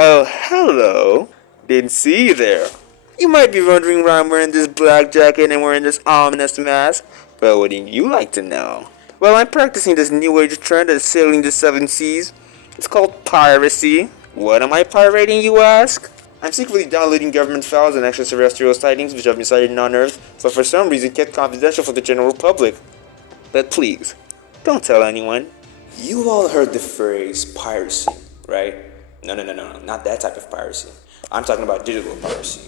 Oh, hello. Didn't see you there. You might be wondering why I'm wearing this black jacket and wearing this ominous mask, but wouldn't you like to know? Well, I'm practicing this new age trend that's sailing the seven seas. It's called piracy. What am I pirating, you ask? I'm secretly downloading government files and extraterrestrial sightings which have been sighted on Earth, but for some reason kept confidential for the general public. But please, don't tell anyone. You've all heard the phrase piracy, right? No, not that type of piracy. I'm talking about digital piracy.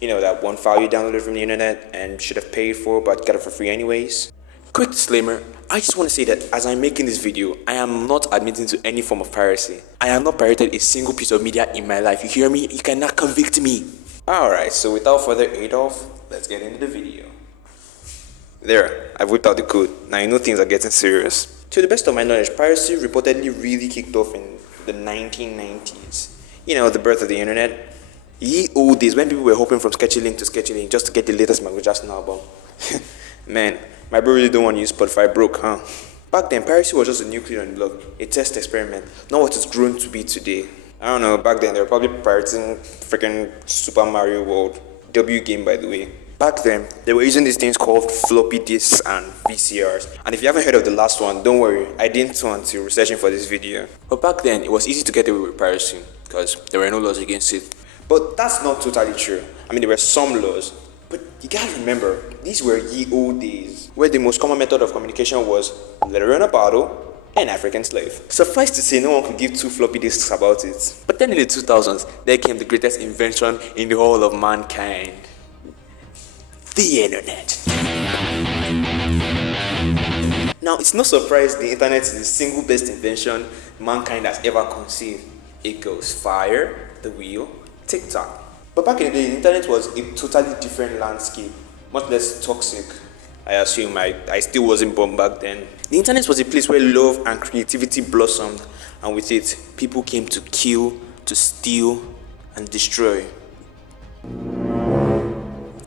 You know, that one file you downloaded from the internet and should have paid for but got it for free anyways? Quick disclaimer, I just want to say that as I'm making this video, I am not admitting to any form of piracy. I have not pirated a single piece of media in my life, you hear me? You cannot convict me. Alright, so without further ado, let's get into the video. There, I've whipped out the code. Now you know things are getting serious. To the best of my knowledge, piracy reportedly really kicked off in the 1990s. You know, the birth of the internet. Ye old days when people were hopping from sketchy link to sketchy link just to get the latest Michael Jackson album. Man, my bro really don't want to use Spotify broke, huh? Back then, piracy was just a nuclear on the block, a test experiment, not what it's grown to be today. I don't know, back then they were probably pirating freaking Super Mario World. W game, by the way. Back then, they were using these things called floppy disks and VCRs. And if you haven't heard of the last one, don't worry, I didn't want to researching for this video. But back then, it was easy to get away with piracy because there were no laws against it. But that's not totally true. I mean, there were some laws. But you gotta remember, these were ye old days, where the most common method of communication was letter in a bottle and African slave. Suffice to say, no one could give two floppy disks about it. But then in the 2000s, there came the greatest invention in the whole of mankind. The internet. Now, it's no surprise the internet is the single best invention mankind has ever conceived. It goes fire, the wheel, TikTok. But back in the day, the internet was a totally different landscape, much less toxic. I assume I still wasn't born back then. The internet was a place where love and creativity blossomed, and with it, people came to kill, to steal, and destroy.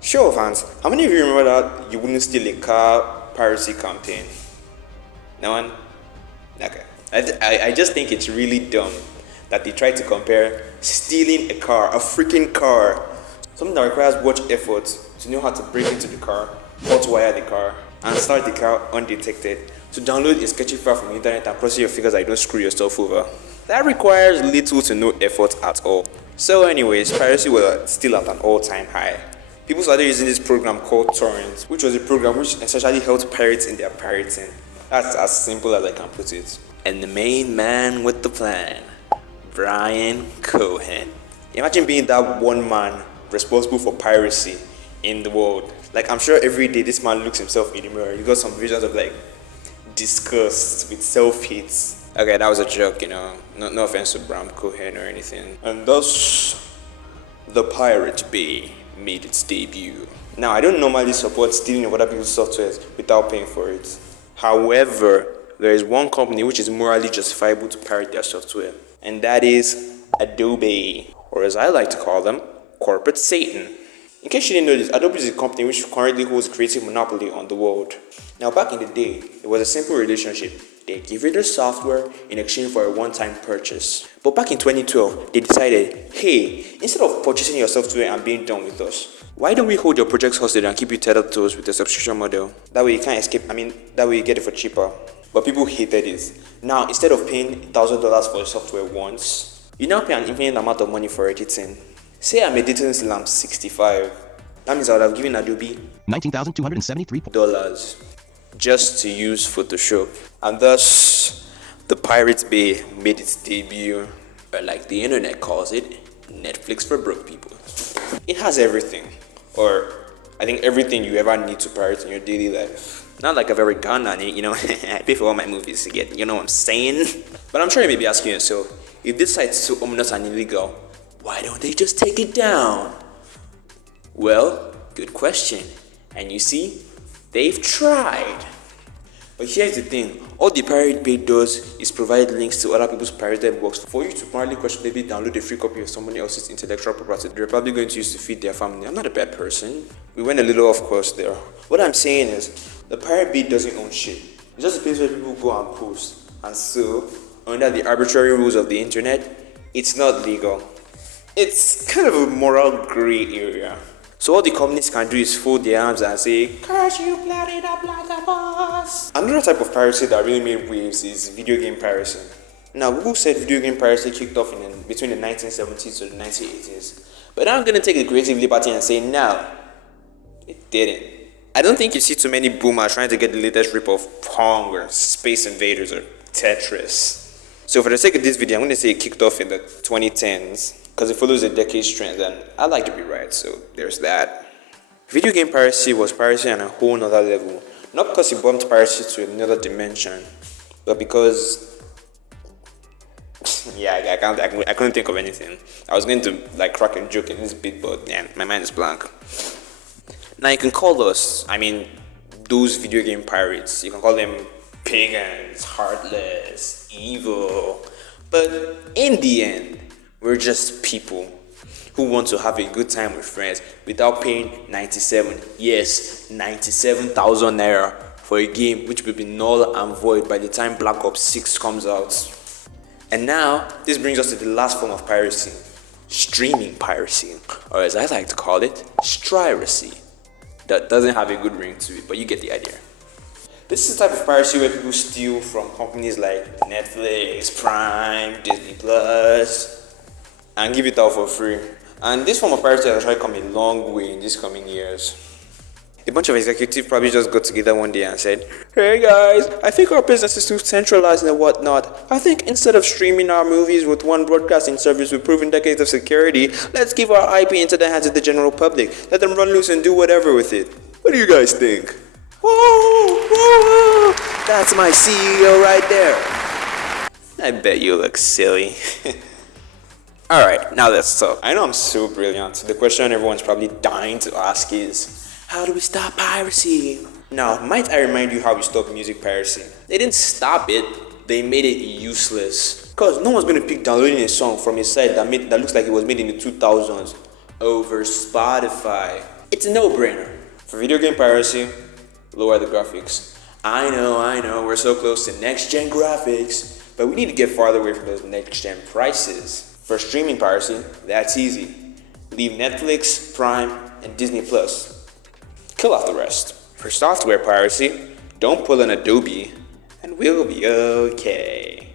Show of hands, how many of you remember that you wouldn't steal a car piracy campaign? No one? Okay. I just think it's really dumb that they try to compare stealing a car, a freaking car, something that requires much effort to know how to break into the car, hotwire the car, and start the car undetected, to download a sketchy file from the internet and process your figures so you don't screw yourself over. That requires little to no effort at all. So anyways, piracy was still at an all-time high. People started using this program called torrent, which was a program which essentially helped pirates in their pirating. That's as simple as I can put it. And the main man with the plan, Brian Cohen. Imagine being that one man responsible for piracy in the world. Like, I'm sure every day this man looks himself in the mirror. You got some visions of like disgust with self-hate. Okay, that was a joke, you know. No offense to Brian Cohen or anything. And thus, the Pirate Bay made its debut. Now, I don't normally support stealing of other people's software without paying for it. However, there is one company which is morally justifiable to pirate their software, and that is Adobe, or as I like to call them, Corporate Satan. In case you didn't know this, Adobe is a company which currently holds creative monopoly on the world. Now, back in the day, it was a simple relationship. They give you their software in exchange for a one-time purchase. But back in 2012, they decided, hey, instead of purchasing your software and being done with us, why don't we hold your projects hostage and keep you tethered to us with a subscription model? That way you can't escape, that way you get it for cheaper. But people hated it. Now, instead of paying $1,000 for the software once, you now pay an infinite amount of money for editing. Say I'm editing till I'm 65. That means I would have given Adobe $19,273 just to use Photoshop. And thus, the Pirate Bay made its debut, or like the internet calls it, Netflix for broke people. It has everything, or I think everything you ever need to pirate in your daily life. Not like I've ever gone on it, you know. I pay for all my movies to get, you know what I'm saying? But I'm sure you may be asking yourself, if this site is so ominous and illegal, why don't they just take it down? Well, good question. And you see, they've tried. But here's the thing, all the Pirate Bay does is provide links to other people's pirated works for you to morally questionably download a free copy of somebody else's intellectual property they're probably going to use to feed their family. I'm not a bad person. We went a little off course there. What I'm saying is, the Pirate Bay doesn't own shit. It's just a place where people go and post. And so, under the arbitrary rules of the internet, It's not legal. It's kind of a moral gray area. So all the companies can do is fold their arms and say, "Curse you, bloody da blah boss." Another type of piracy that really made waves is video game piracy. Now, Google said video game piracy kicked off between the 1970s to the 1980s. But I'm going to take the creative liberty and say, no, it didn't. I don't think you see too many boomers trying to get the latest rip of Pong or Space Invaders or Tetris. So for the sake of this video, I'm going to say it kicked off in the 2010s because it follows a decade's trend, and I like to be right, so there's that. Video game piracy was piracy on a whole nother level. Not because it bumped piracy to another dimension, but because I couldn't think of anything. I was going to crack a joke in this bit, but my mind is blank. Now you can call us, those video game pirates, you can call them pagans, heartless, evil. But in the end, we're just people who want to have a good time with friends without paying 97,000 naira for a game which will be null and void by the time Black Ops 6 comes out. And now, this brings us to the last form of piracy, streaming piracy, or as I like to call it, Stryracy. That doesn't have a good ring to it, but you get the idea. This is the type of piracy where people steal from companies like Netflix, Prime, Disney Plus, and give it out for free. And this form of piracy has actually come a long way in these coming years. A bunch of executives probably just got together one day and said, "Hey guys, I think our business is too centralized and whatnot. I think instead of streaming our movies with one broadcasting service with proven decades of security, let's give our IP into the hands of the general public. Let them run loose and do whatever with it. What do you guys think?" Whoa, that's my CEO right there. I bet you look silly. Alright, now let's talk. I know I'm so brilliant. The question everyone's probably dying to ask is, how do we stop piracy? Now, might I remind you how we stopped music piracy? They didn't stop it, they made it useless. Because no one's going to pick downloading a song from a site that looks like it was made in the 2000s over Spotify. It's a no-brainer. For video game piracy, lower the graphics. I know, we're so close to next-gen graphics, but we need to get farther away from those next-gen prices. For streaming piracy, that's easy. Leave Netflix, Prime, and Disney Plus. Kill off the rest. For software piracy, don't pull an Adobe, and we'll be okay.